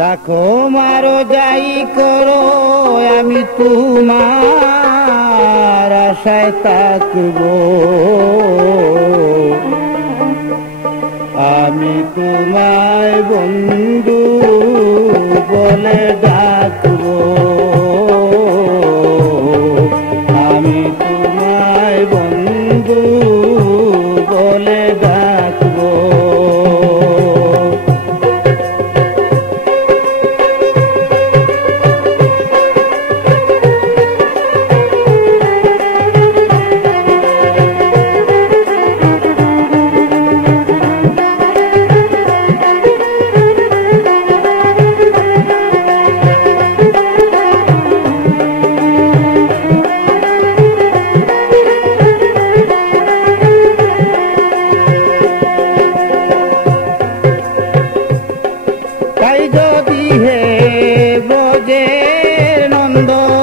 রাখো মারো যাই করো আমি তোমার আশায় থাকবো, আমি তোমায় বন্ধু বলে ডাকবো, আমি তোমায় বন্ধু বলে ডাকবো। তাই যদি হে ব্রজের নন্দন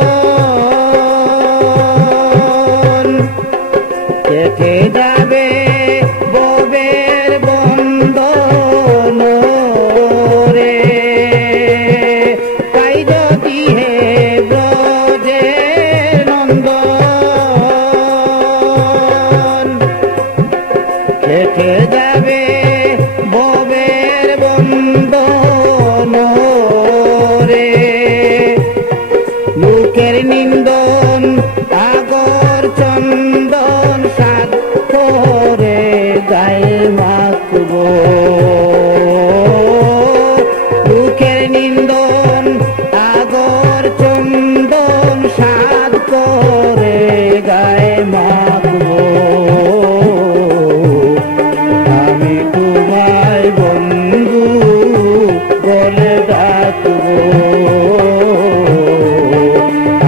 কেটে যাবে ববের বন্ধন রে, তাই যদি হে ব্রজের নন্দন কেটে যাবে ববের বন্ধন রে, লোকের নিন্দন আগর চন্দন সাত করে গায়ে মাখবো, লোকের নিন্দন আগর চন্দন সাত করে গায়ে মাখবো, আমি তোমায় বন্ধু বলে ডাকবো,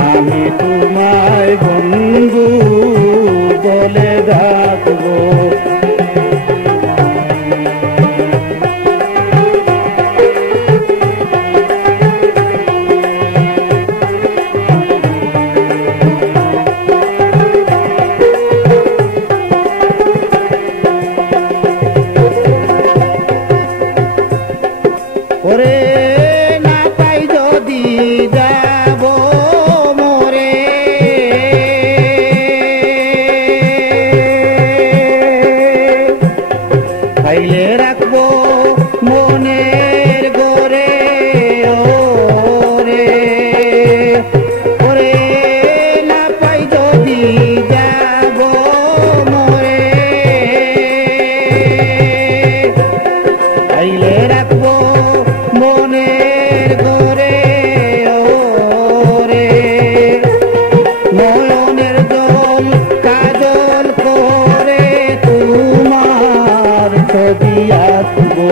আমি তোমায় বন্ধু বলে ডাকবো। ওরে না পাই যদি যাব মোরে, পাইলে রাখবো মনের গোরে ওরে, ওরে না পাই যদি যাব মোরে, পাইলে রাখবো মনের গোরে ওরে, নয়নের জল কাজল করে তোমার ছবি আঁকবো,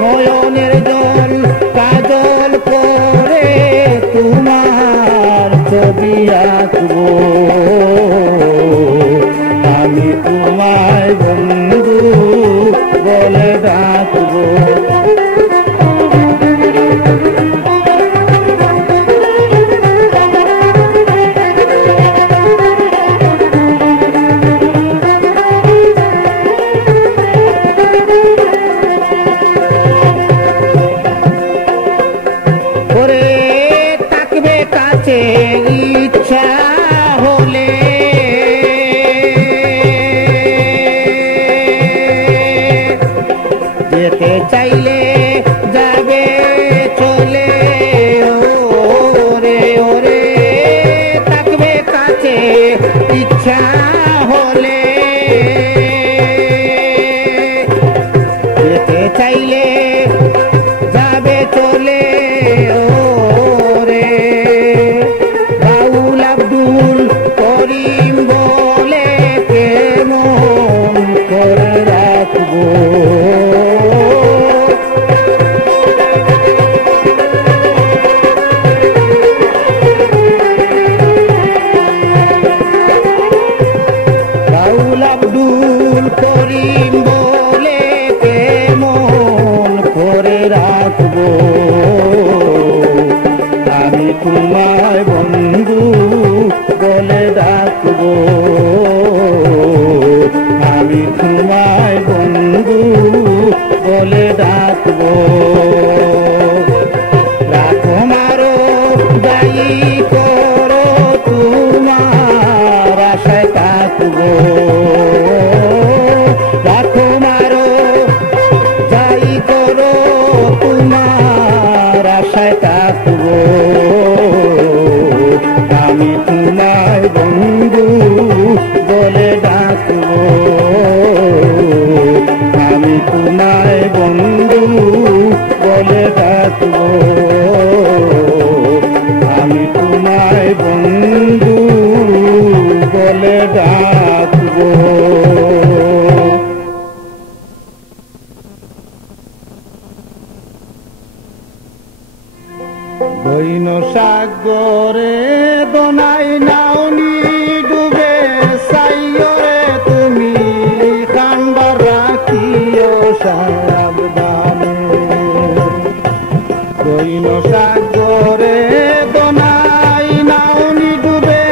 নয়নের জল কাজল করে তোমার ছবি আঁকবো, আমি তোমায় বন্ধু বলে ডাকবো। ওরে থাকবে কাছে ইচ্ছা হলে, যেতে চাইলে যাবে চলে ওরে, ওরে থাকবে কাছে ইচ্ছা হলে, যেতে চাইলে যাবে চলে ওরে, বাউল আব্দুল করিম বলে কেমন করে রাখবো, বাউল আব্দুল করিম বলে কেমন করে রাখবো, আমি তোমায় বন্ধু বলে ডাকবো, আমি তোমায় বন্ধু বলে ডাকবো। আশায় থাকবো আমি তোমায় বন্ধু বলে ডাকবো আমি তোমায় বন্ধু বলে ডাকবো আমি তোমায় বন্ধু বলে ডাকবো দৈন সাগরে দোনাই নাওনি ডুবে সাইয়রে তুমি কান্ডা রাখিও সাবধানে দৈন সাগরে দোনাই নাওনি ডুবে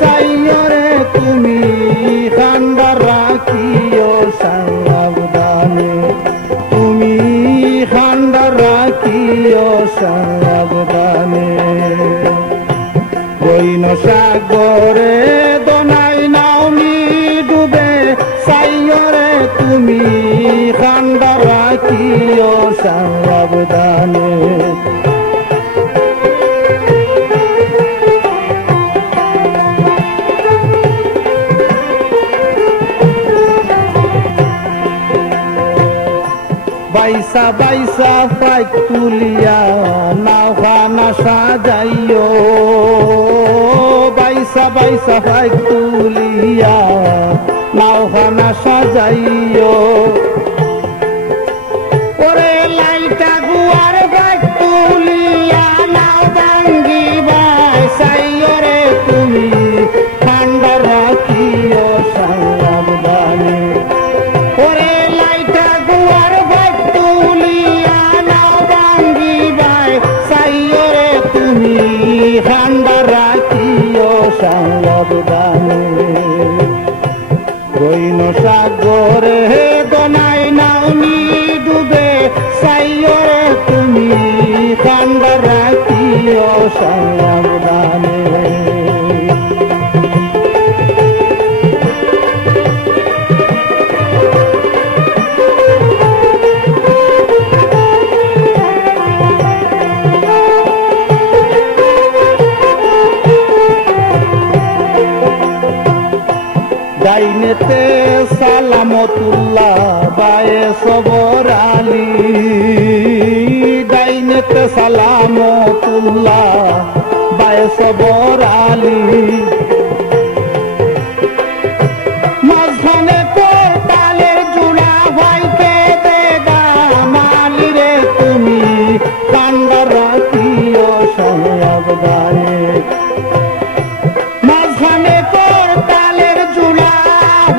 সাইয়রে তুমি কান্ডা রাখিও সাবধানে তুমি কান্ডা রাখিও সাবধানে দৈন সাগরে দোনাই নাওনি ডুবে সাইয়রে তুমি কান্ডা রাখিও সাবধানে বাইসা বাইসা ফাইক তুলিয়া নাওখানা সাজাইও বাইসা বাইসা ফাইক তুলিয়া নাওখানা সাজাইও ওরে লাইটা গুয়ার ফাইক তুলিয়া নাও ভাঙ্গি বাইসাইরে তুমি ঠান্ডা রাখিও সাবধানে ওরে লাইটা গুয়ার ঠান্ডা রাখিও সাবধানে দৈন সাগরে দোনাই নাওনি ডুবে সাইয়রে তুমি ঠান্ডা রাখিও সাবধানে ডাইনেতে সালামতুল্লাহ বায়ে সবর আলী ডাইনেতে সালামতুল্লাহ বায়ে সবর আলী মাঝখানে কোটালের জুড়া ভাইকে দেগা মালিরে তুমি কান্ডা রাখিও সাবধানে মাঝখানে কোটালের জুড়া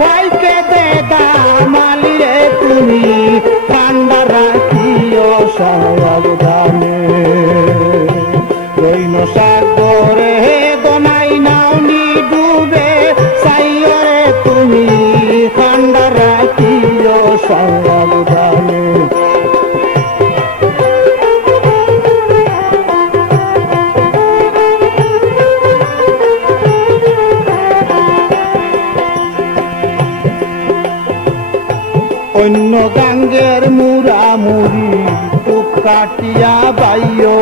ভাইকে দেগা মালিরে তুমি কান্ডা রাখিও সাবধানে দৈন সাগরে দোনাই নাওনি ডুবে সাইয়রে তুমি কান্ডা রাখিও সাবধানে অন্য গাঙ্গের মুড়ামুড়ি টুক কাটিয়া বাইও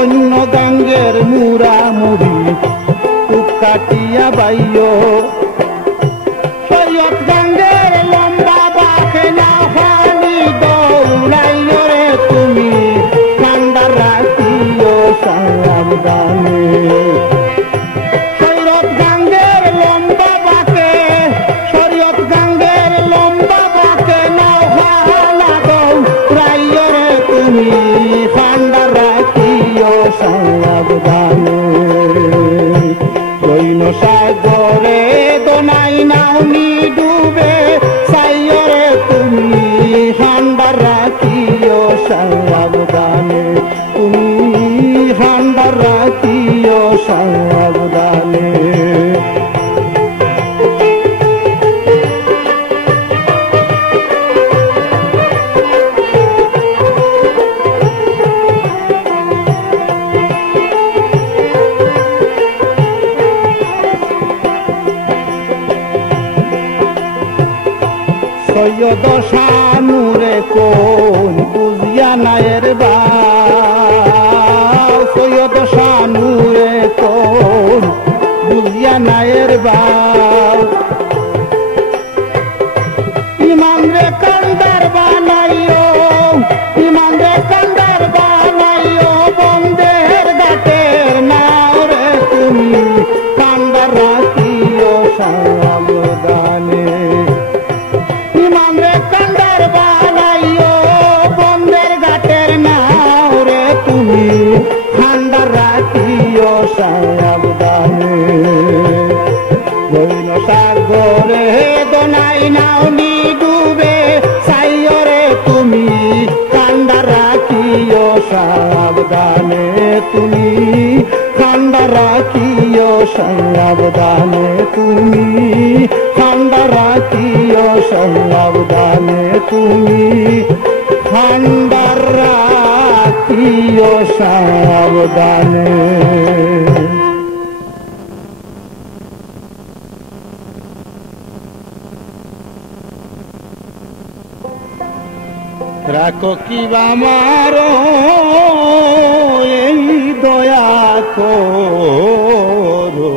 অন্য গাঙ্গের মুড়ামুড়ি টুক কাটিয়া বাইও সৈয়দ গাঙ্গের লম্বা বাঁকে না পানি দৌড়াইও রে তুমি ঠান্ডা রাখিও সাবধানে সৈয়দ গাঙ্গের লম্বা বাঁকে শরীয়ত গাঙ্গের লম্বা বাঁকে নাওখানা দৌড়াইও রে তুমি ঠান্ডা রাখিও সাবধানে দৈন সাগরে দোনাই নাওনি ডুবে সাইয়রে তুমি ঠান্ডা রাখিও সাবধানে তুমি ঠান্ডা রাখিও সাবধানে সৈয়দ শানুরে কোন বুঝিয়া নায়ের বা রাখিও সাবধানে তুমি, ঠান্ডা রাখিও সাবধানে তুমি, ঠান্ডা রাখিও সাবধানে তুমি, ঠান্ডা রাখিও সাবধানে। রাখো কি আমার এই দয়া করো,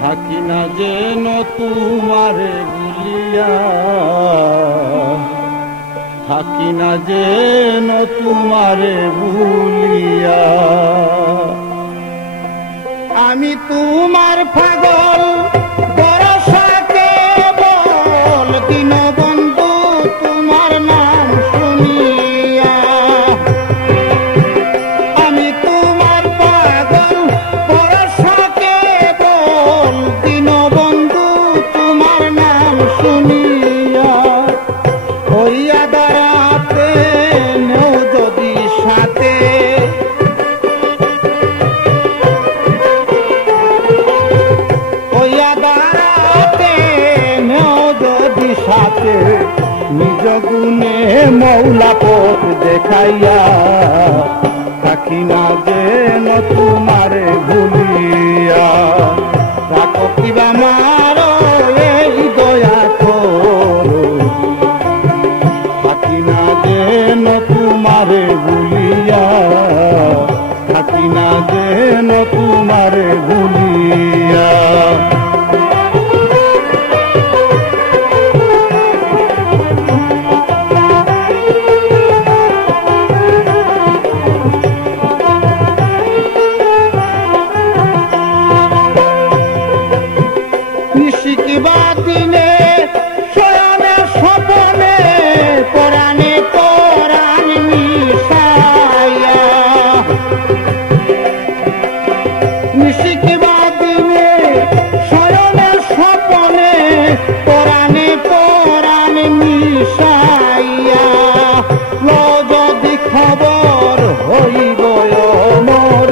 থাকি না যেন তোমারে ভুলিয়া, থাকি না যেন তোমারে ভুলিয়া। আমি তোমার পাগল বরসাকে বল দীনবন্ধু তোমার নাম শুনিয়া, আমি তোমার পাগল বরসাকে বল দীনবন্ধু তোমার নাম শুনিয়া, হইয়া দাঁড়াতে নেও যদি সাথে, সাথে নিজ গুণে মৌলা পথ দেখাইয়া, থাকি না যেন তোমারে ভুলিয়া। রাখো কিবা মার এই দয়া করো, থাকি না যেন তোমারে ভুলিয়া, থাকি না যেন তোমারে ভুলিয়া। খবর হইব অমর,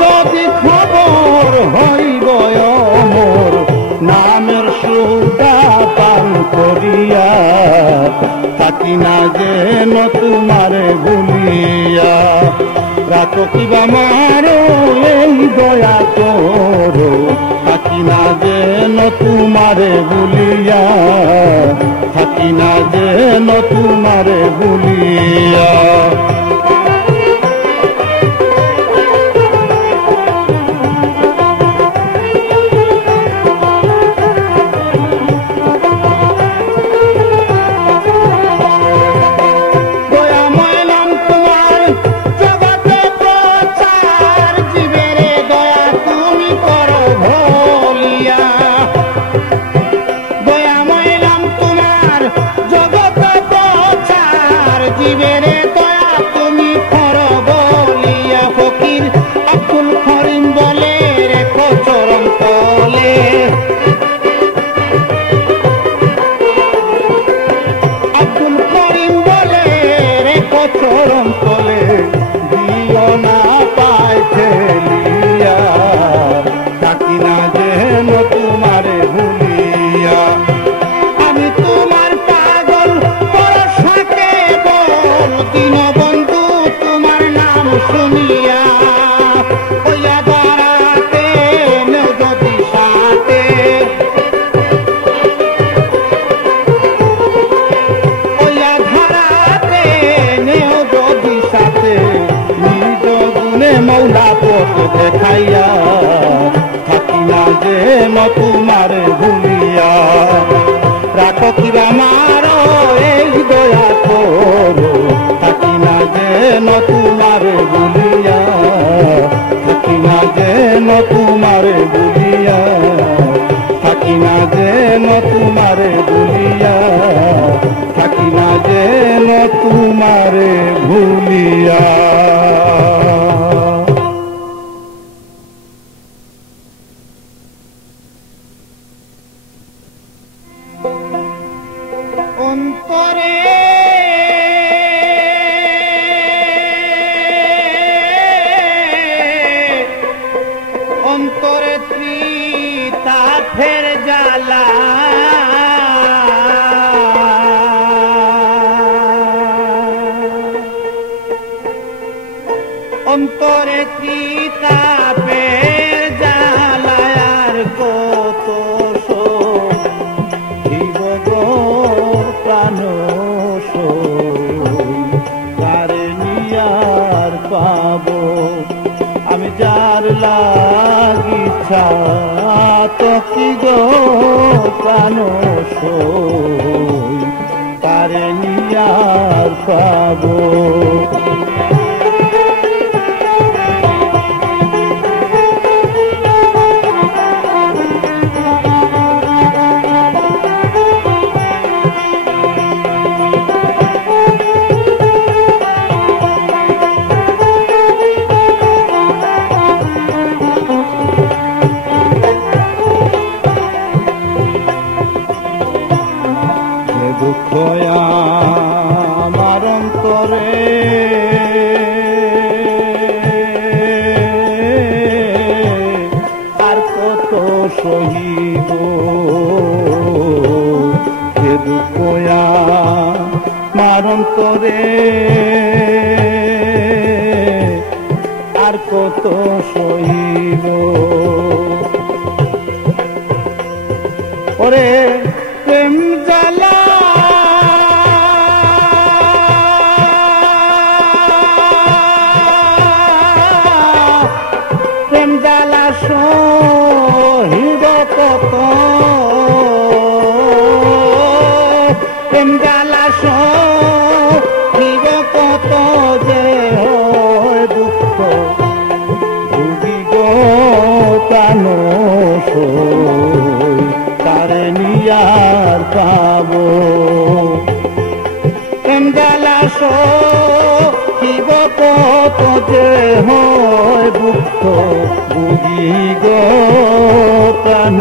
যদি খবর হইব অমর, নামের সুদা পান করিয়া, থাকি না যেন তোমারে ভুলিয়া। রাখো কিবা মারো এই দয়া করো, থাকি না যেন তোমারে ভুলিয়া, থাকি না যেন তোমারে ভুলিয়া। চরণ তলে দিও না পায় ঠেলিয়া, থাকি না যেন তোমারে ভুলিয়া। আমি তোমার পাগল বরসাকে বল দীনবন্ধু তোমার নাম শুনিয়া, হইয়া দাঁড়াতে নেও যদি সাথে, হইয়া ধারাতে নেও যদি সাথে, নিজ গুণে মৌলা পথ দেখাইয়া, থাকি না যেন তোমারে ভুলিয়া। রাখো কিবা মার এই দয়া করো, থাকি না যেন তোমারে ভুলিয়া, থাকি না যেন তোমারে ভুলিয়া, থাকি না যেন তোমারে ভুলিয়া, থাকি না যেন তোমারে ভুলিয়া। প্রাণ সই তারে নিয়ার পাবো। দুঃখ আমার অন্তরে আর কত সহিব, যে দুঃখ আমার অন্তরে আর কত সহিব। ওরে প্রেম জ্বালা প্রেম জ্বালা সহিব কত, প্রেম জ্বালা সহিব কত, যে দুঃখ ভুগি গো প্রাণ সই তারে নিয়ার পাবো। প্রেম জ্বালা সহিব কত, যে হয় দুঃখ ভুগি গো প্রাণ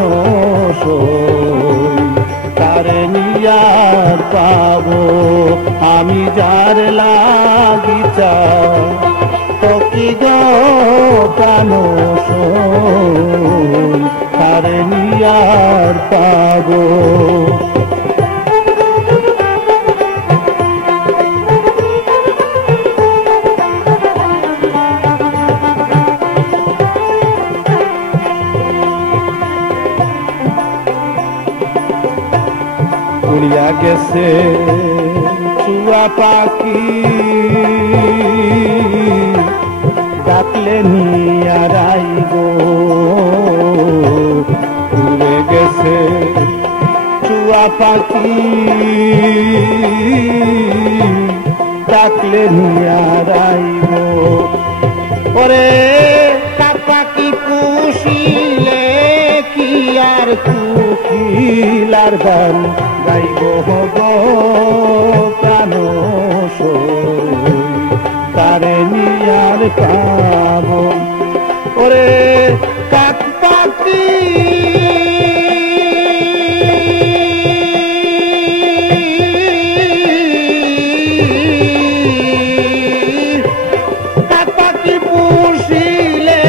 সই তারে নিয়ার পাবো। আমি যার লাগিচা কি গো প্রাণ সই তারে নিয়ার পাবো। উড়িয়া গেছে চুয়া পাখি ডাকলে নিয়ার আইব, উড়ে গেছে চুয়া পাখি ডাকলে নিয়ার আইব। ওরে কাক পাখি পুষিলে কি আর কুকিলার গান গাইব গো প্রাণ সই তারে নিয়ার পাবো। ওরে কাক পাখি কাক পাখি পুষিলে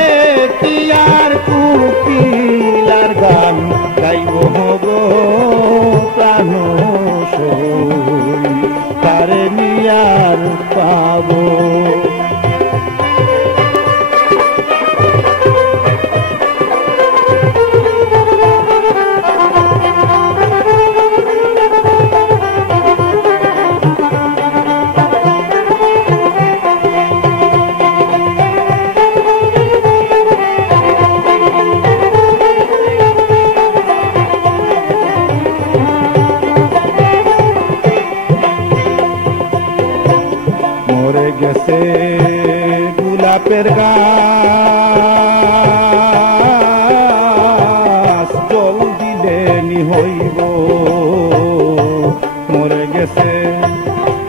কি আর কুকিলার গান গাইব গো প্রাণ সই তারে নিয়ার পাবো। মরে গেছে গোলাপের গাছ জল দিলে নি হইব, মরে গেছে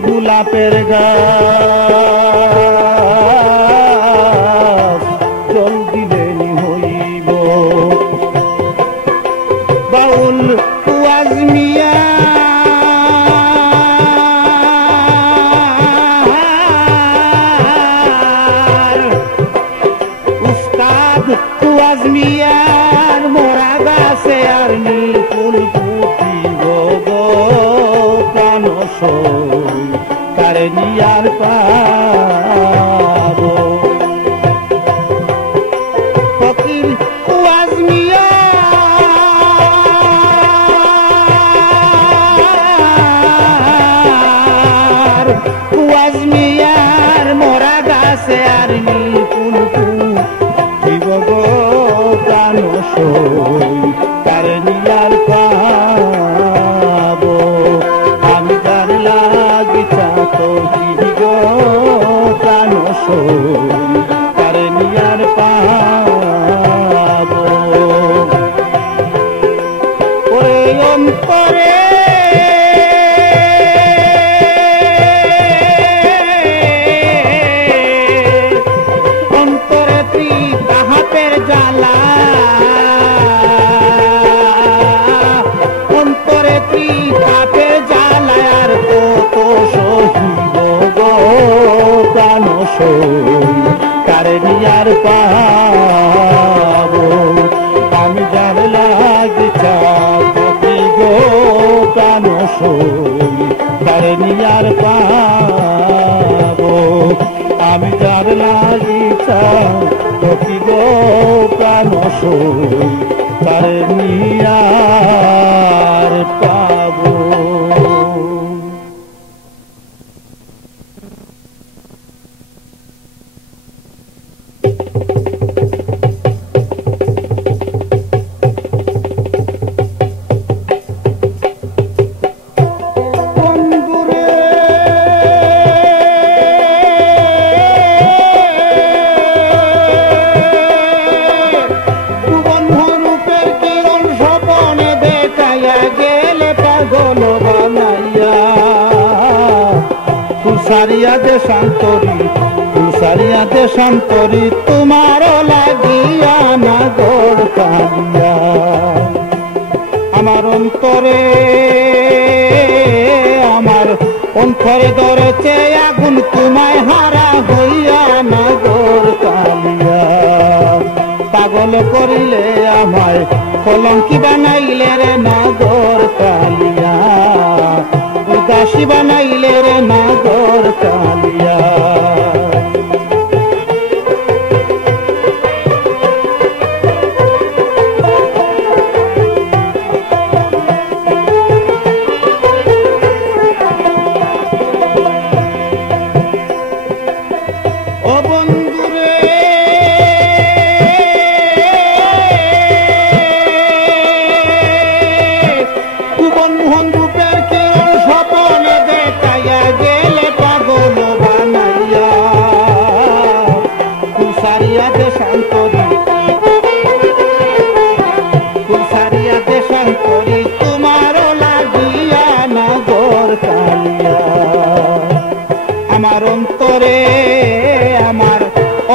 গোলাপের গাছ জল দিলে নি হইব। বাউল ওয়াজ মিয়া মিয়ার মোরা গাছে আর নীল ফুল ফুটিব গো প্রাণ সই তারে নিয়ার পাবো। ফকির ওয়াজ মিয়া ওয়াজ মিয়ার মোরা গাছে আর নীল ফুল ফুটিব গো প্রাণ সই তারে নিয়ার পাবো। সই তারে নিয়ার পাব ওরে অন্তরে অন্তরে তাহাতের জ্বালা অন্তরে তাপের জ্বালায় আর কত সহিব গো প্রাণ সই কারে নিয়ার পাব আমি যার লাগি চাকি গো প্রাণ সই কারে নিয়ার পাব আমি যার লাগি চাকি গো প্রাণ সই কারে নিয়ার পাব ফুলসারিয়া দেশান্তরী তোমারও লাগিয়া নাগর কালিয়া আমার অন্তরে ধরেছে আগুন তোমায় হারা হইয়া নাগর কালিয়া পাগল করিলে আমায় কলঙ্কি বানাইলে রে নাগর কালিয়া উদাসী বানাইলে রে নাগর কালিয়া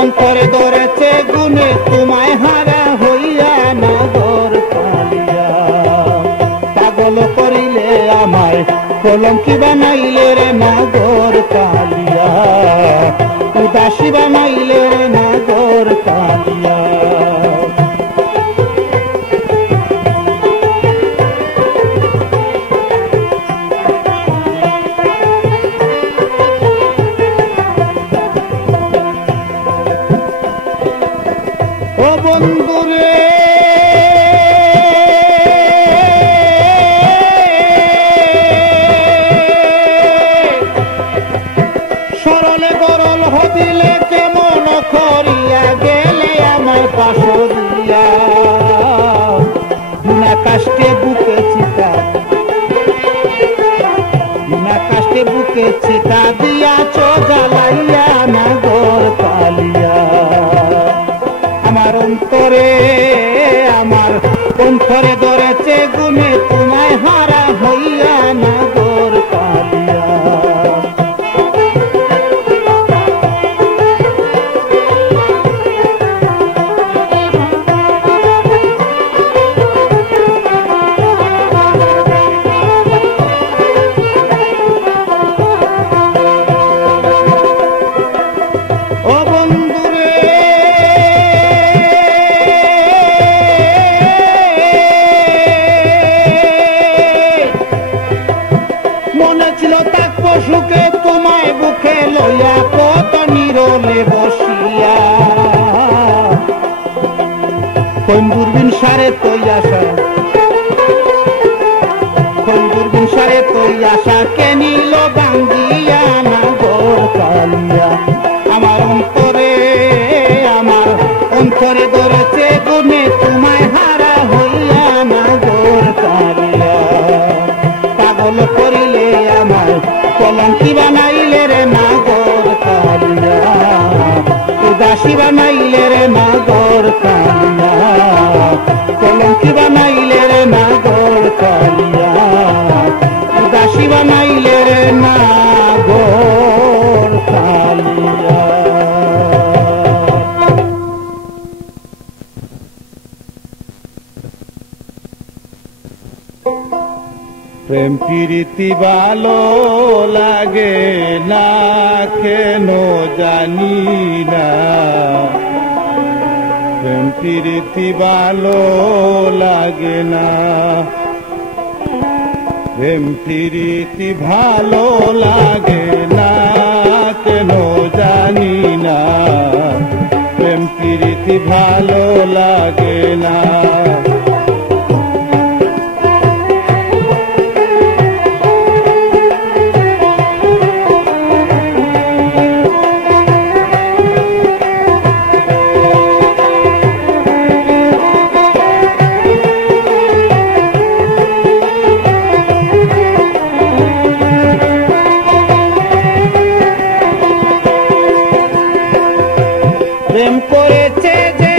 অন্তরে ধরেছে গুণে তোমায় হারা হইয়া নাগর কালিয়া পাগল করিলে আমায় কলঙ্কি বানাইলে রে নাগর কালিয়া উদাসী বানাইলে রে নাগর কালিয়া সরলে গরল হদিলে কেমন করিয়া গেলে আমার পাশরিয়া না কাষ্টে বুকে চিতা দিয়াছ জ্বালাইয়া নাগর কালিয়া আমার অন্তরে ধরেছে গুণে তোমায় হারা হইয়া নাগর কালিয়া সুখে তোমায় বুকে লইয়া কত নিরলে বসিয়া কোন দূরবীন সারে তৈ আশা কে নিল বাঙ্গিয়া নাগর কালিয়া আমার অন্তরে ধরেছে গুণে তোমায় হারা হইয়া নাগর কালিয়া পাগল করিলে আমার কলঙ্কি বানাইলে রে নাগর কালিয়া উদাসী বানাইলে রে নাগর কালিয়া, কলঙ্কি বানাইলে রে নাগর কালিয়া, উদাসী বানাইলে রে নাগর কালিয়া। প্রেম প্রীতি ভালো লাগে না কেন জানি না, প্রেম প্রীতি ভালো লাগে না, প্রেম প্রীতি ভালো লাগে না কেন জানি না, প্রেম প্রীতি ভালো লাগে না। প্রেম করেছে যে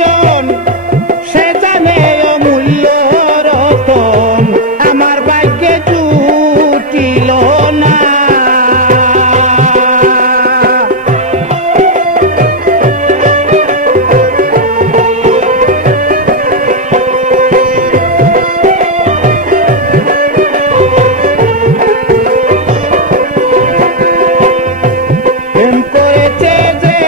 জন সে জানে অমূল্য রতন, আমার ভাগ্যে জুটিল না। প্রেম করেছে যে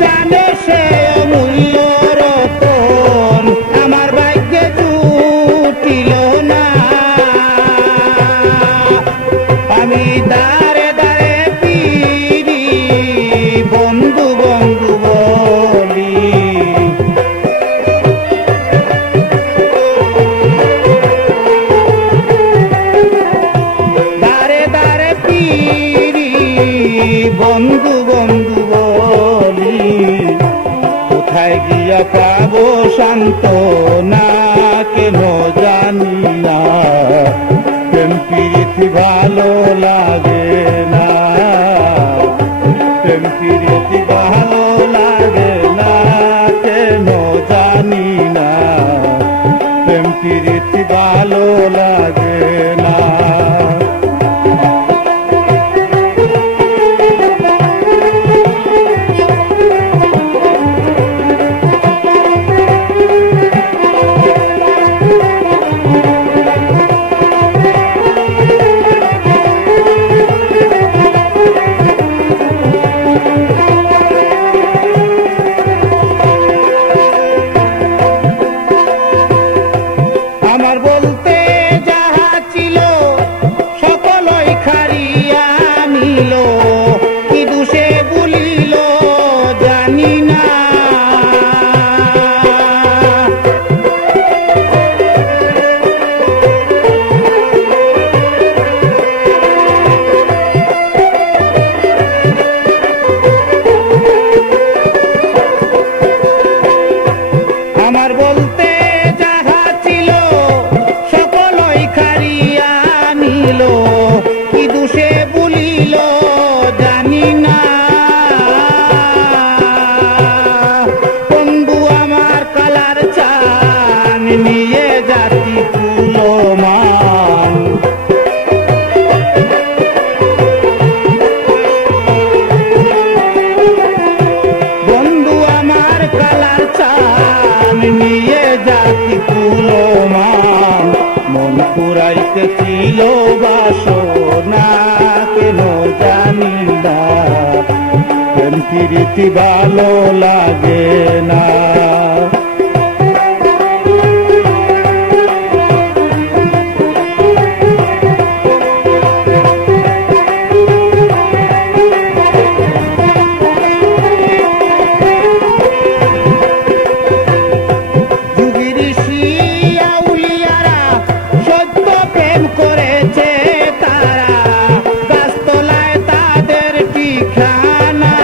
জানে সে অমূল্য রতন, আমার ভাগ্যে জুটিল না। আমি দাঁড়ে দাঁড়ে ফিরি বন্ধু বন্ধু বলি, দাঁড়ে দাঁড়ে ফিরি বন্ধু বন্ধু বলি, কোথায় গিয়া পাবো শান্ত না কেন জানি না, প্রেম প্রীতি ভালো লাগে না, প্রেম প্রীতি ভালো লাগে না কেন জানি না, প্রেম প্রীতি ভালো লাগে না। আমার বলতে যাহা ছিল সকলই খারিয়া নিল, কি দোষে বলিল জানি না। আমার বলতে যাহা ছিল সকলই খারিয়া নিল, কি দোষে বলিল জানি না। বন্ধু আমার কালার চান নিয়ে জাতি কুলমান, বন্ধু আমার কালার চান নিয়ে জাতি কুলমান, মন পুরাইতে ছিল বাসনা কেন জানি না, প্রেম প্রীতি ভালো লাগে না। করেছে তারা গাছতলায় তাদের ঠিকানা,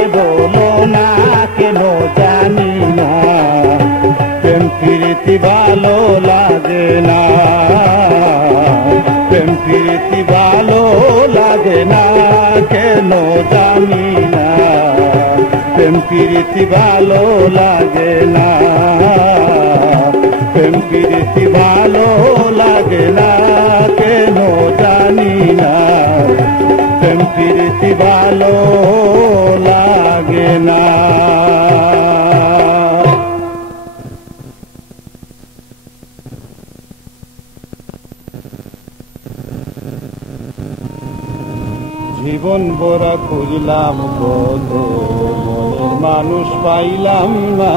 আমায় বলো না কেন জানি না প্রেম প্রীতি ভালো লাগে না প্রেম প্রীতি ভালো লাগে না কেন জানি না প্রেম প্রীতি ভালো লাগে না প্রেম প্রীতি ভালো লাগে না কেন জানি না প্রেম প্রীতি ভালো লাগে না জীবন ভরা খুঁজলাম কত মনের মানুষ পাইলাম না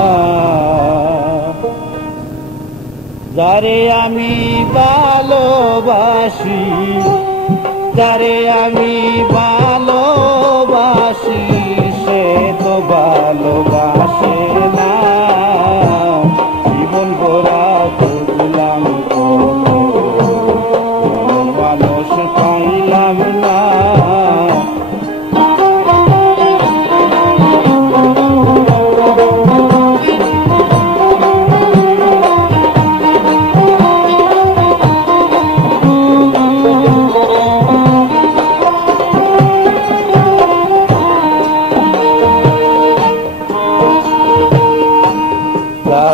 যারে আমি ভালোবাসি যারে আমি ভালোবাসি সে তো ভালোবাসে না জীবন ভরা খুঁজলাম কত মনের মানুষ পাইলাম না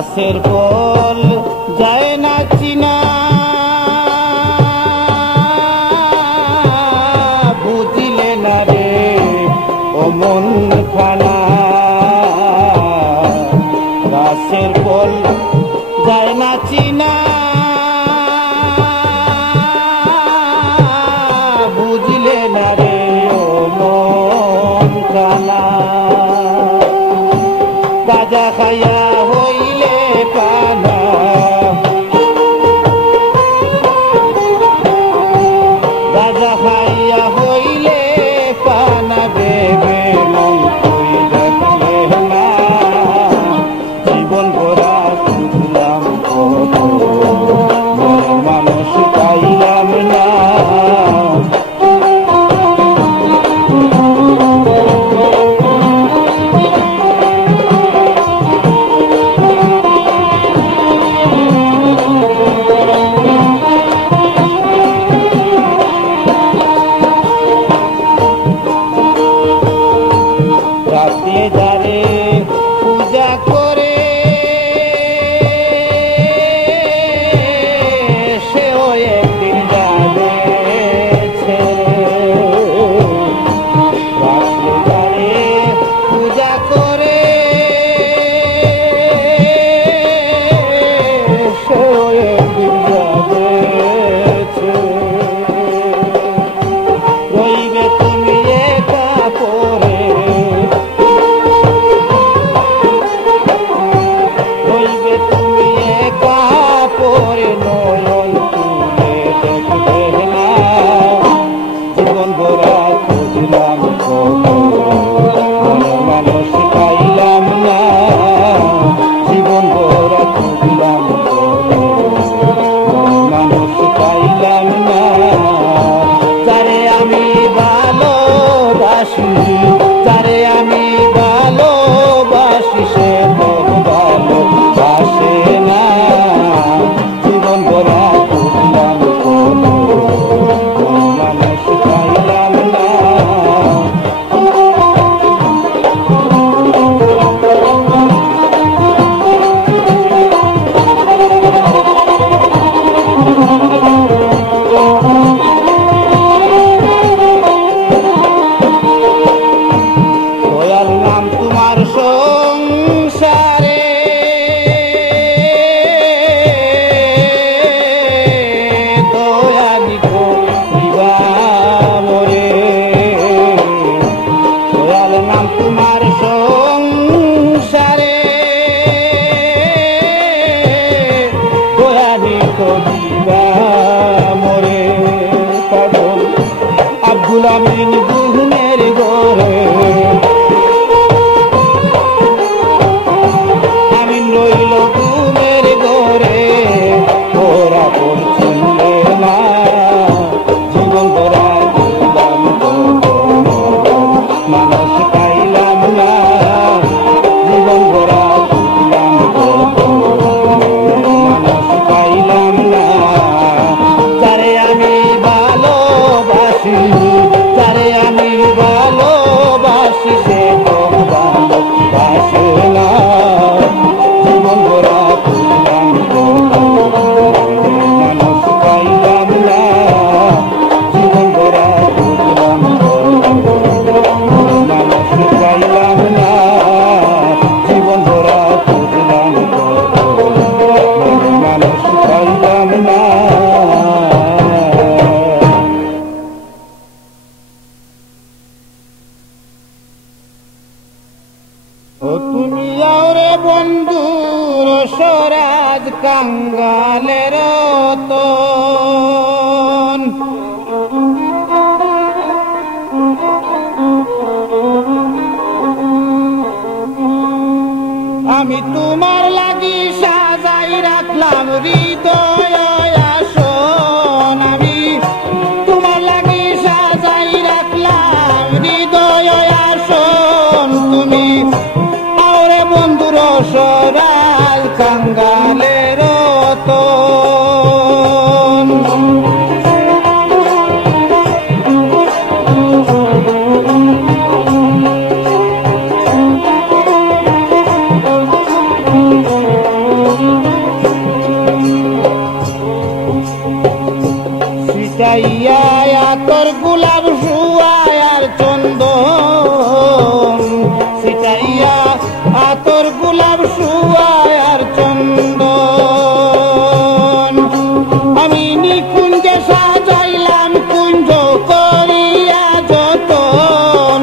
গাছের ফল যায় না চিনা বুঝিলে না রে ও মন খানা গাছের ফল যায় না চিনা বুঝিলে না রে ও মন খানা গাঁজা খাইয়া হইলে পানা গাঁজা খাইয়া হইলে পানা বেবে মন কই দেখলে না জীবন ভরা খুঁজলাম কত বন্ধু রসরাজ কাঙ্গালের রতন আমি তোমার লাগি সাজাই রাখলাম হৃদয় আসন আমি তোমার লাগি সাজাই রাখলাম হৃদয় আসন তুমি আওরে বন্ধু রসরাজ কাঙ্গালের রতন সিটাইয়া তোর গোলাপ শুয়ার চন্দন সিটাইয়া তোর গোলাপ শুয়ার চন্দন আমি নিকুঞ্জে সাজাইলাম কুঞ্জ করিয়া যতন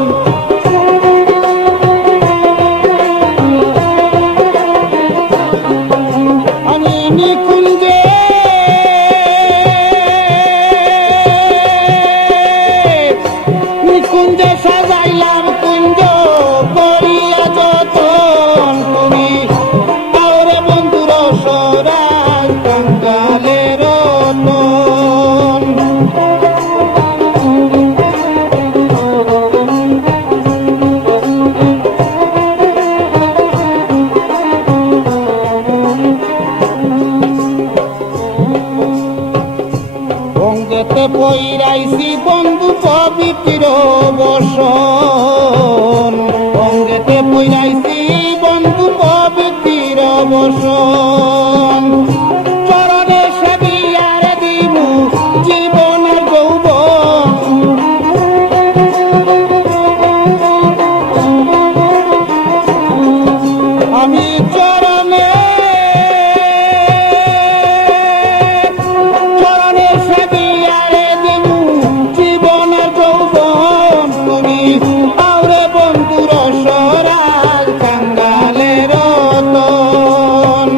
আমি নিকুঞ্জে কুঞ্জে সাজাইলাম কুঞ্জ করিয়া যতন তুমি আওরে বন্ধু রসরাজ কাঙ্গালের রতন অঙ্গেতে পইরাইছি বন্ধু পবিত্র বসন অঙ্গেতে পইরাইছি বন্ধু পবিত্র বসন চরণে সেবিয়ার দিবু জীবনের যৌবন আমি চরণে সেবিয়ারে দিবু জীবনের যৌবন তুমি আওরে বন্ধু রসরাজ কাঙ্গালের রতন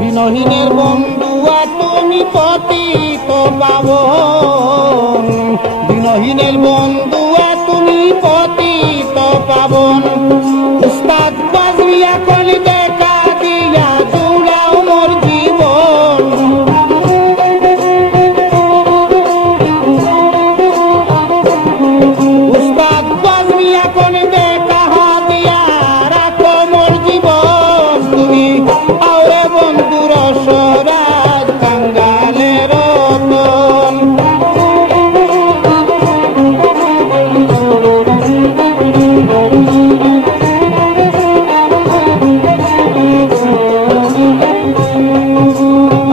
বিনহীনের বন্ধুয়া তুমি পতিত পাবন বিনহীনের বন্ধুয়া তুমি পতিত পাবন উস্তাদ বাজরিয়া কলি দেখা দিয়া জুড়াও মোর জীবন উস্তাদ বাজরিয়া কলি দেখা দিয়া রাখো মোর জীবন তুমি আওরে বন্ধু রসরাজ কাঙ্গালের রতন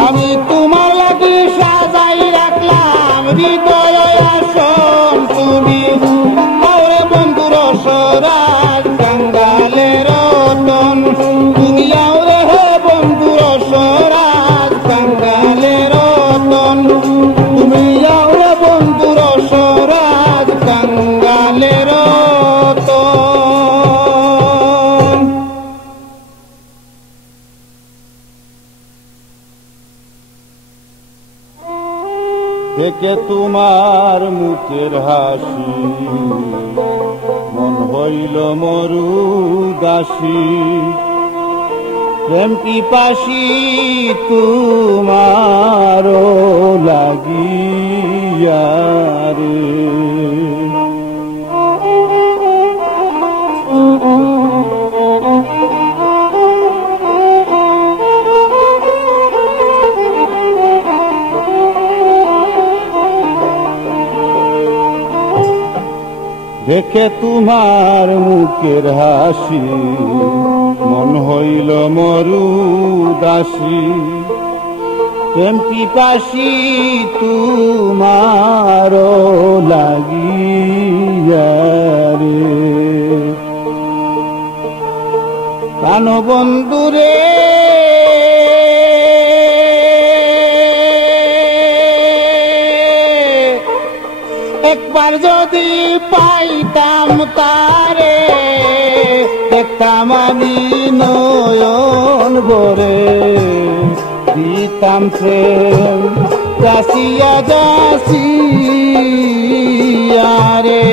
আমি তোমার লাগি সাজাই রাখলাম হৃদয় আসন তুমি আওরে বন্ধু রসরাজ কাঙ্গালের রতন তুমি আওরে হে বন্ধু রসরাজ কাঙ্গালের রতন তুমি আওরে বন্ধু রসরাজ কাঙ্গালের রতন দেখে তোমার মুখের হাসি মন হইল মরু দাসী প্রেম পিপাসী তোমারও লাগিয়া রে দেখে তোমার মুখের হাসি মন হইল মরু দাসী প্রেম পিপাসী তোমার লাগিয়া রে প্রাণবন্ধু রে যদি পাইতাম তারে দেখতাম আমি নয়ন ভরে দিতাম প্রেম যাচিয়া যাচিয়া রে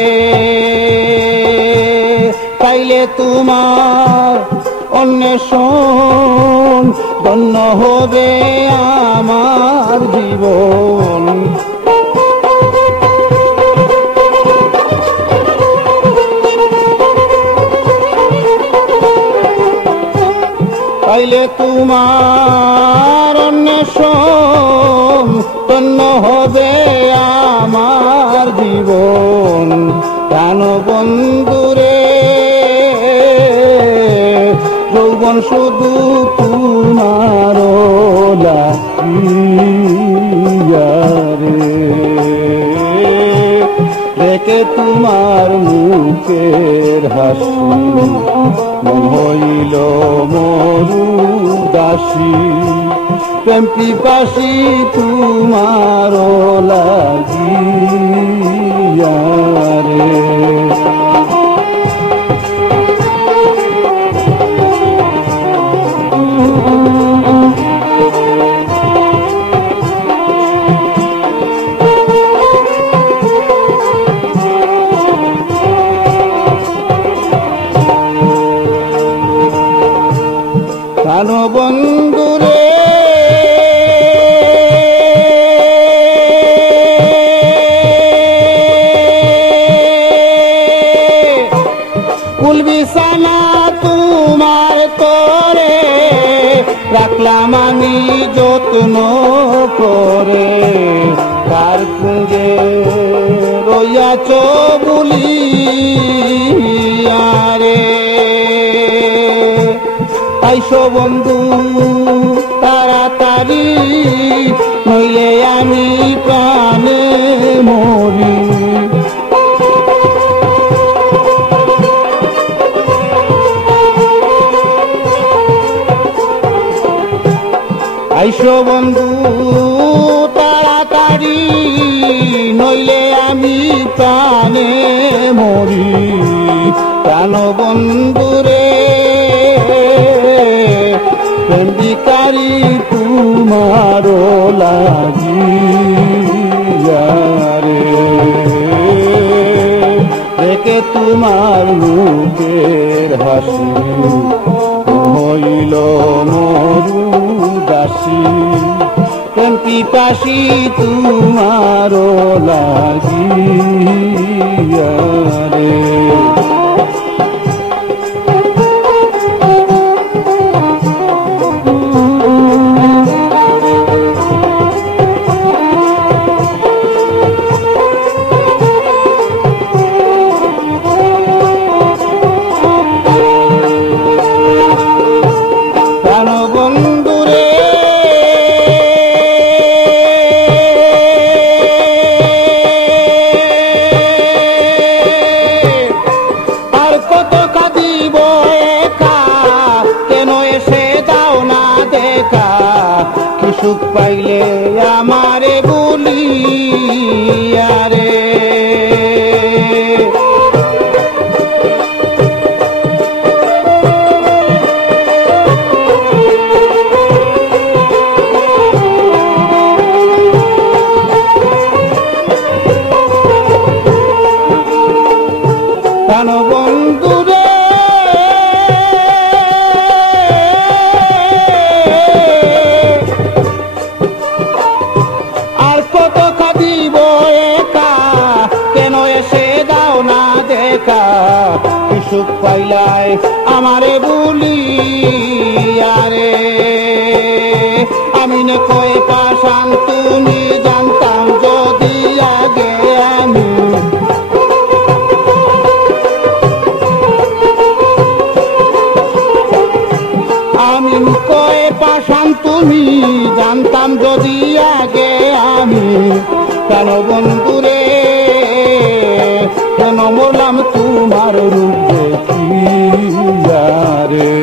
পাইলে তোমার অন্বেষণ ধন্য হবে আমার জীবন পাইলে তোমার অন্বেষণ ধন্য হবে আমার জীবন প্রাণ বন্ধুরে যৌবন শুধু তোমার লাগিয়া রে দেখে তোমার মুখের হাসি মন হইল মরু দাসী প্রেম পিপাসী তোমার লাগিয়া রে প্রাণ বন্ধুরে কুল বিছানা তোমার তোরে রাখলাম আমি যত্ন করে কার কুঞ্জে রইয়াছ বলিয়া রে আইসো বন্ধু তাড়াতাড়ি নইলে আমি প্রাণে মরি আইসো বন্ধু তাড়াতাড়ি নইলে আমি প্রাণে মরি প্রাণ বন্ধুরে প্রেমিকারি তোমার লাগিয়া রে দেখে তোমার মুখের হাসি হইল মরু দাসী প্রেম পিপাসী তোমার লাগিয়া রে সুখ পাইলে আমারে বলিয়া রে প্রাণ বন্ধুরে সুখ পাইলাই আমারে বলিয়া রে আমি নে কয়ে পাশান তুমি জানতাম যদি আগে আমি কয়ে পাশান তুমি জানতাম যদি আগে আমি কেন বন্ধুরে কেন বললাম তোমার রূপ দেখিয়া রে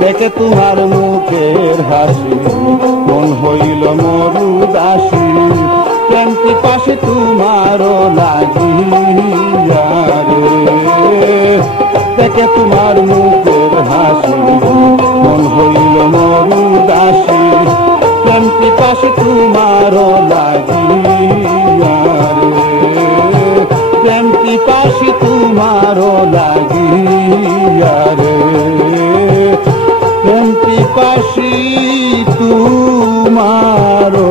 দেখে তোমার মুখের হাসি মন হইল মরু দাসী প্রেম পিপাসী তোমার পিপাসী তোমারও লাগিয়া রে, প্রেম পিপাসী তোমারও লাগিয়া রে, প্রেম পিপাসী তোমারও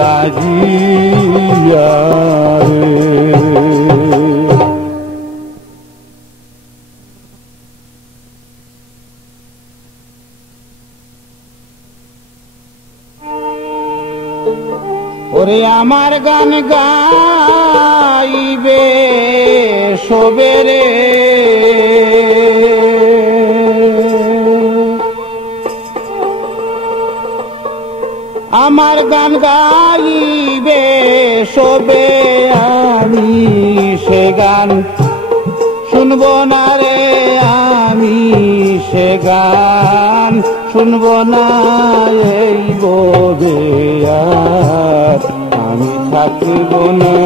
লাগিয়া রে। ওরে আমার গান গাইবে সবেরে, আমার গান গাইবে সবে, আমি সে গান শুনবো না রে, আমি সে গান শুনবো না, এই বোধে আর আমি থাকিব না।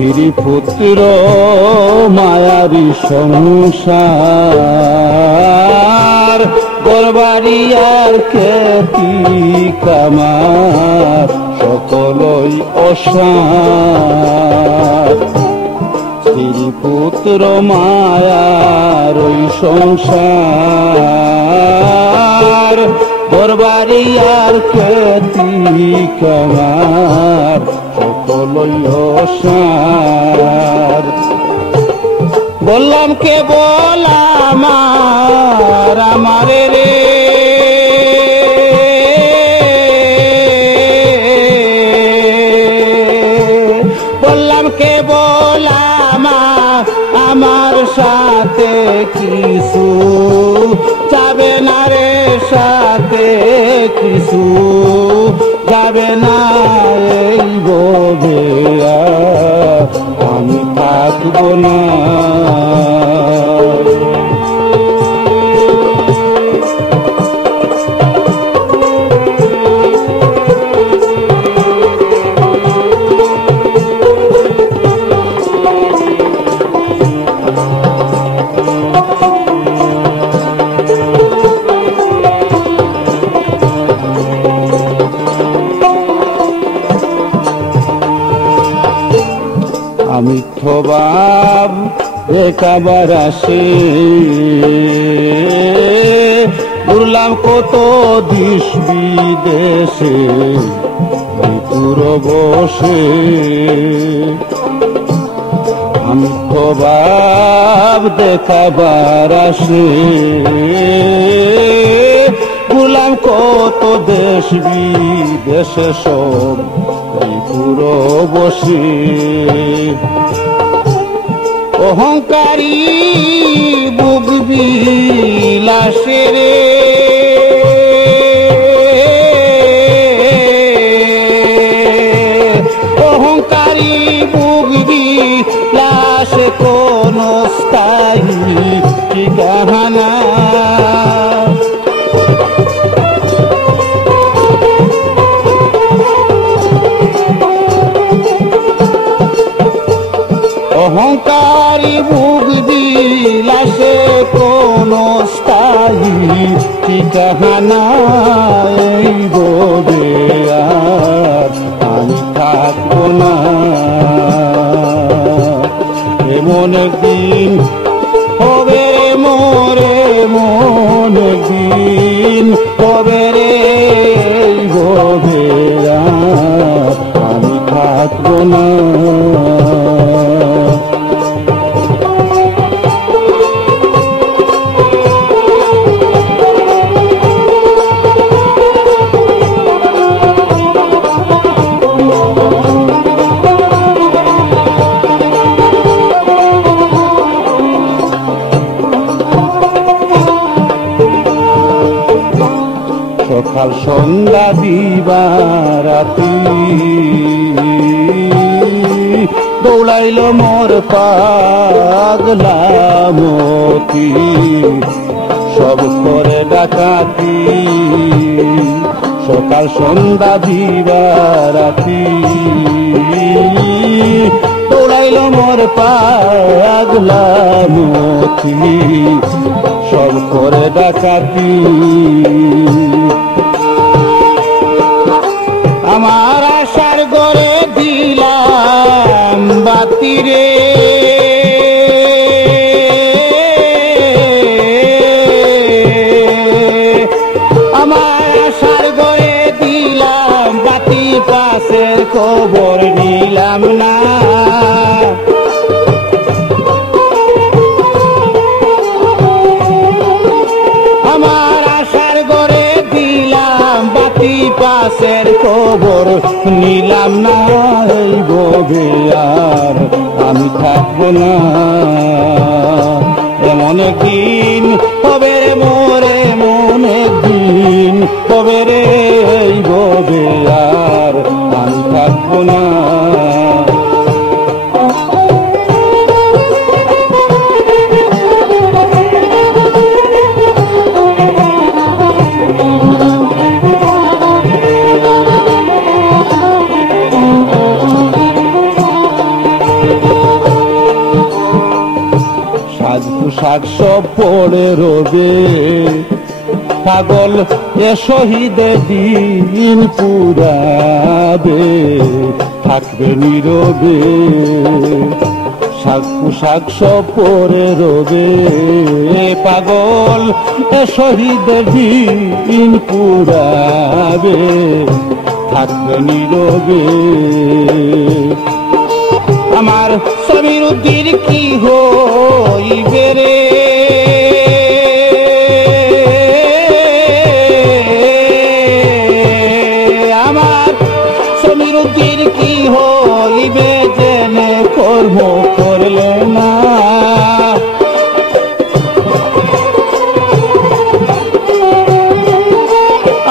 স্ত্রী পুত্র মায়াবী সংসার, ঘরবাড়ি আর খেতি কামার সকলই অসার। স্ত্রী পুত্র মায়ার ওই সংসার, ঘরবাড়ি আর খেতি কামার সকলই অসার। বললাম কে বললাম আমারে রে, বললাম কে বললাম আমার সাথে কিছু যাবে না রে, সাথে কিছু যাবে না, এই বোধে আমি থাকব না। মিথ্যবাব দেখাবার আসে, ঘুরলাম কত দেশ বিদেশে ভিতর বসে। মিথ্যবাব দেখাবার আসে, ঘুরলাম কত দেশ বিদেশে সব পুরো বসে। অহংকারী বুক বিলাসে রে, অহংকারী বুক বিলাসে কোন স্থায়ী ঠিকানা। অহংকারী বুক বিলাসে কোন স্থায়ী ঠিকানা, এই বোধে আর আমি থাকব না। এমন একদিন হবে রে মোরে, এমন একদিন হবে রে, এই বোধে আর আমি থাকব না। সকাল সন্ধ্যা দিবারাতি দৌড়াইল মোর পাগলা মতি সব করে ডাকাতি সকাল সন্ধ্যা দিবারাতি দৌড়াইল মোর পাগলা মতি সব করে ডাকাতি আমার আশার গড়ে দিলাম বাতি রে আমার আশার গড়ে দিলাম বাতি পাশের খবর নিলাম না আমার আশার গড়ে দিলাম বাতি পাশের খবর নিলাম না এই গবে আর আমি থাকবো না এমন দিন হবে রে মোরে এমন দিন হবে রে এই গবে আর আমি থাকবো না পোশাক সব পড়ে রবে পাগল এ শহীদে দিন পুরাবে থাকবে নীরবে শাক পোশাক সব পড়ে রবে পাগল এ শহীদে দিন পুরাবে থাকবে নীরবে আমার সমীর উদ্দিন কি হইবে রে আমার সমীর উদ্দিন কি হইবে জেনে কর্ম করলে না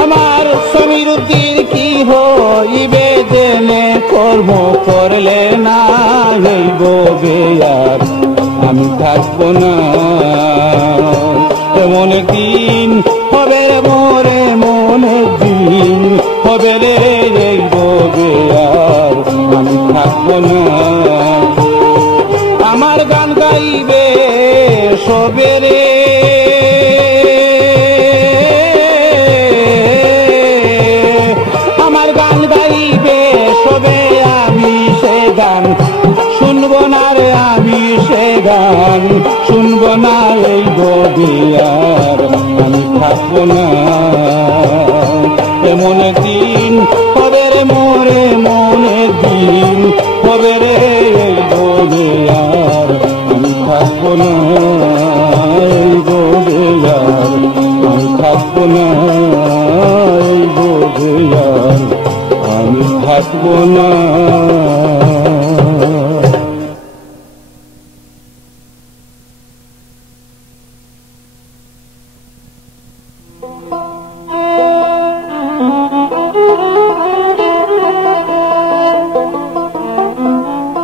আমার সমীর উদ্দিন কি হইবে জেনে কর্ম করলে না এই গবে আর আমি থাকবো না এমন দিন হবে রে মোরে মনে দিন হবে রে এই গবে আর আমি থাকবো না আমার গান গাইবে সবে রে আমার গান গাইবে সবে আমি সে গান শুনবো না রে আমি সে গান শুনবো না এই গবে আর আমি থাকবো না এমন দিন হবে রে মোরে মনে দিন হবে রে এই গবে আর আমি থাকবো না এই গবে আর আমি থাকবো না এই গবে আর আমি থাকবো না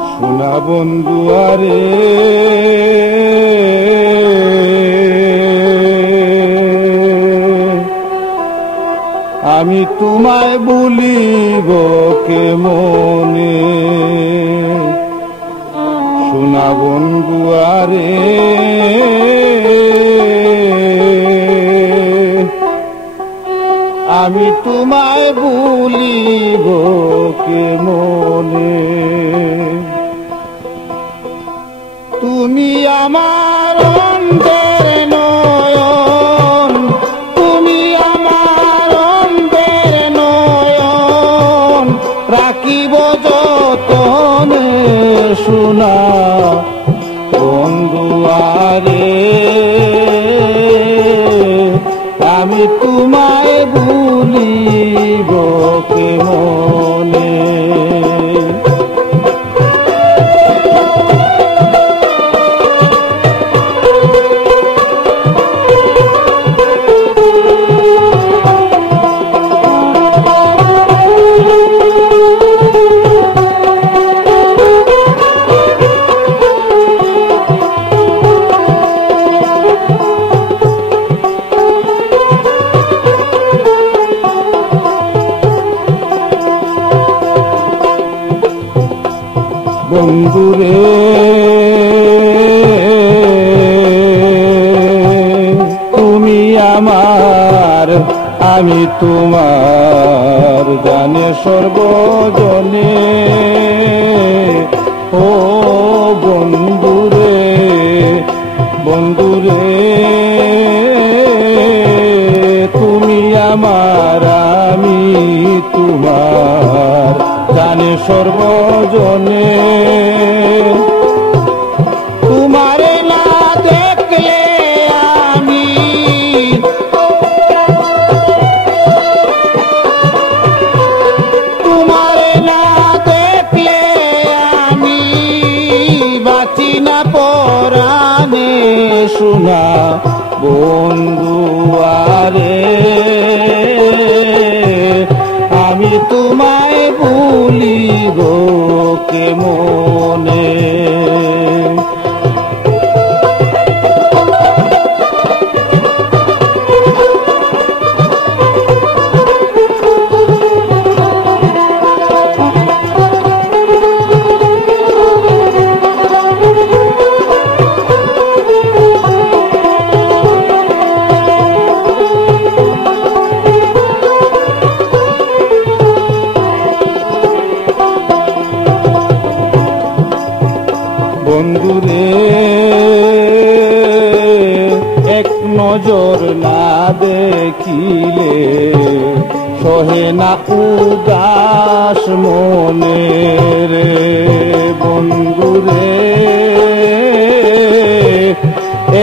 সোনা বন্ধু আরে আমি তোমায় বলিব কে মনে সোনা বন্ধু আরে আমি তোমায় বলিব কে মনে তুমি আমার অন্তর নয়ন তুমি আমার অন্তর নয়ন রাখিব যতনে সোনা বন্ধু আরে আমি তোমায় ভুলিব কে মনে বন্ধুরে তুমি আমার আমি তোমার জানে সর্বজনে ও বন্ধুরে বন্ধুরে তুমি আমার আমি তোমার জানে সর্বজনে তোমারে না দেখলে আমি তোমারে না দেখলে আমি বাঁচি না পরাণে শোনা বন্ধু আরে আমি তোমায় ভুলিব কেমনে বন্ধুরে এক নজর না দেখিলে সহে না উদাস মনে রে বন্ধুরে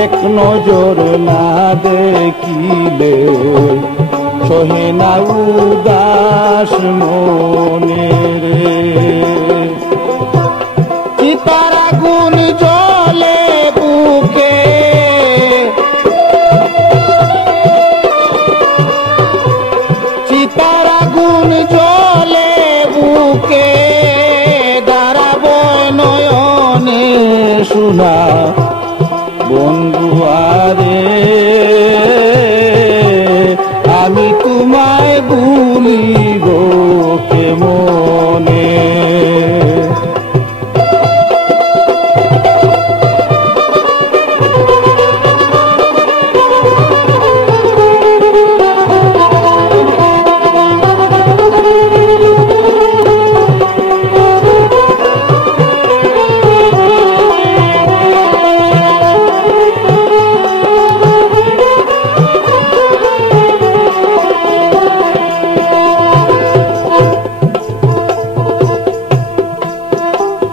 এক নজর না দেখিলে সহে না উদাস মনে রে চিতার আগুন জ্বলে বুকে চিতার আগুন জ্বলে বুকে দাঁড়াব নয়নে শোনা বন্ধু আরে আমি তোমায় ভুলিব কেমনে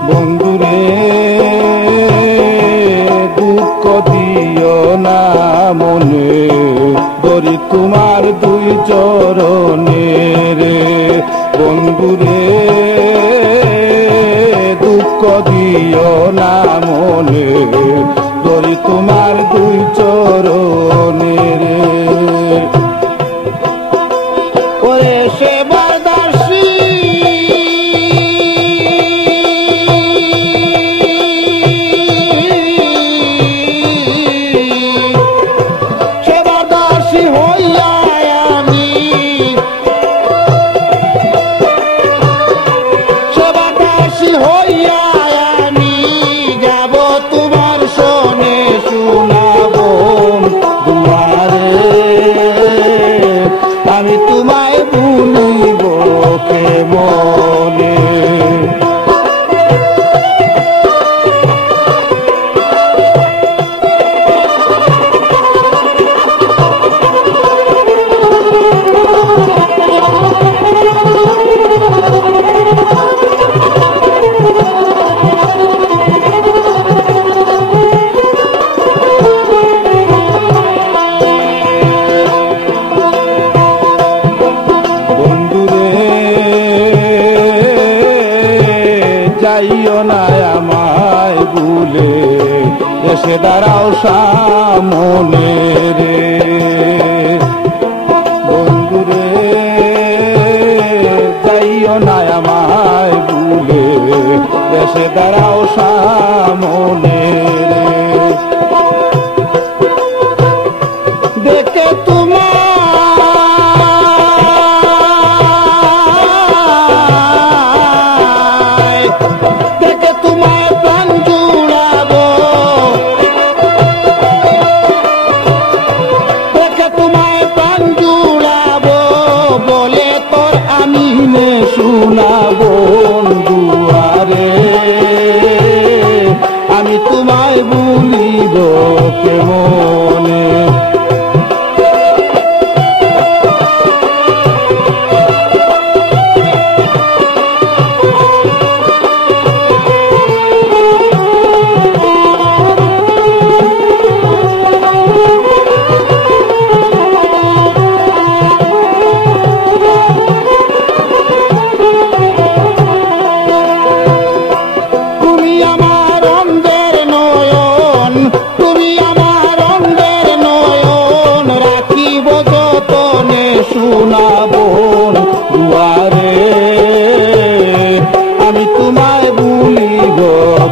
বন্ধুরে দুঃখ দিও না মনে ধরি তোমার দুই চরণে রে বন্ধুরে দুঃখ দিও না মনে ধরি তোমার দুই চরণে রে ওরে সেবার দাসী হইয়া আমি যাব তোমার শোনে শোনাবো দুয়ারে আমি তোমায় ভুলিব কেমনে যাইও না আমায় ভুলে এসে দাঁড়াও সামনে রে বন্ধুরে যাইও না আমায় ভুলে এসে দাঁড়াও সামনে রে দেখে তোমার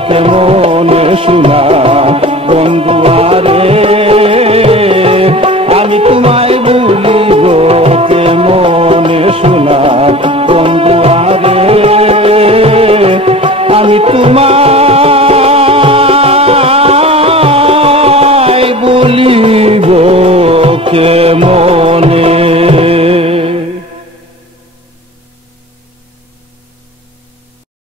কেমনে শোনা বন্ধুয়ারে আমি তোমায় ভুলিব কেমনে শোনা বন্ধুয়ারে আমি তোমার